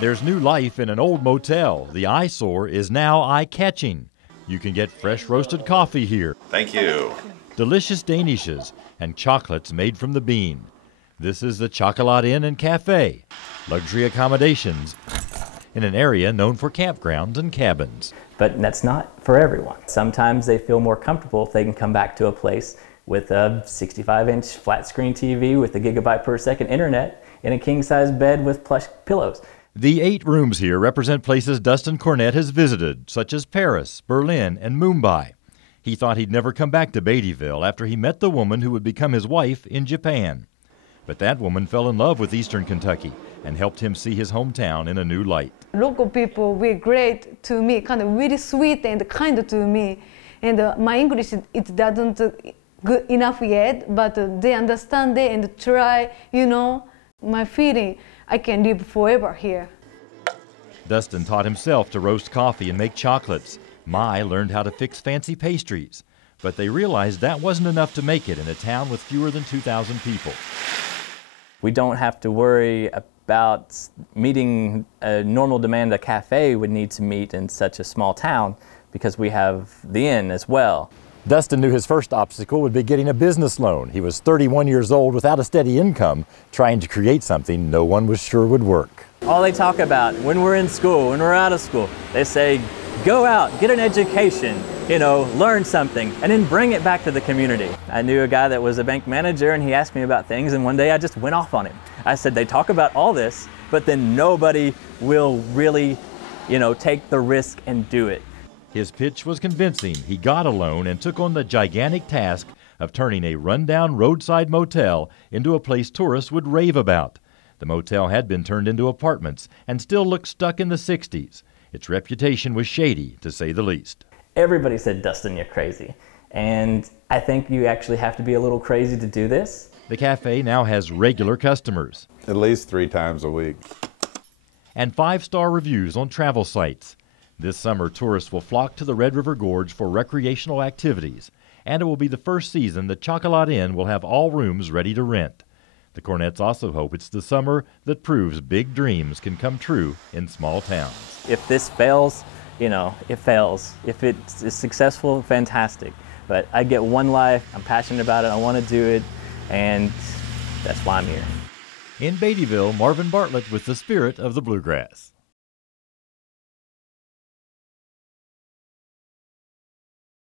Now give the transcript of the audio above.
There's new life in an old motel. The eyesore is now eye-catching. You can get fresh roasted coffee here. Thank you. Delicious danishes and chocolates made from the bean. This is the Chocolat Inn and Cafe. Luxury accommodations in an area known for campgrounds and cabins. But that's not for everyone. Sometimes they feel more comfortable if they can come back to a place with a 65-inch flat screen TV with a gigabyte per second internet and a king-size bed with plush pillows. The 8 rooms here represent places Dustin Cornett has visited, such as Paris, Berlin, and Mumbai. He thought he'd never come back to Beattyville after he met the woman who would become his wife in Japan. But that woman fell in love with Eastern Kentucky and helped him see his hometown in a new light. Local people were great to me, kind of really sweet and kind to me. And my English, it doesn't good enough yet, but they understand it and try, my feeling, I can live forever here. Dustin taught himself to roast coffee and make chocolates. Mai learned how to fix fancy pastries. But they realized that wasn't enough to make it in a town with fewer than 2,000 people. We don't have to worry about meeting a normal demand a cafe would need to meet in such a small town because we have the inn as well. Dustin knew his first obstacle would be getting a business loan. He was 31 years old without a steady income, trying to create something no one was sure would work. All they talk about when we're in school, when we're out of school, they say, go out, get an education, learn something, and then bring it back to the community. I knew a guy that was a bank manager, and he asked me about things, and one day I just went off on him. I said, they talk about all this, but then nobody will really, take the risk and do it. His pitch was convincing. He got a loan and took on the gigantic task of turning a rundown roadside motel into a place tourists would rave about. The motel had been turned into apartments and still looked stuck in the 60s. Its reputation was shady, to say the least. Everybody said, Dustin, you're crazy. And I think you actually have to be a little crazy to do this. The cafe now has regular customers. At least 3 times a week. And 5-star reviews on travel sites. This summer, tourists will flock to the Red River Gorge for recreational activities. And it will be the first season the Chocolat Inn will have all rooms ready to rent. The Cornetts also hope it's the summer that proves big dreams can come true in small towns. If this fails, it fails. If it's successful, fantastic. But I get one life, I'm passionate about it, I want to do it, and that's why I'm here. In Beattyville, Marvin Bartlett with the spirit of the bluegrass.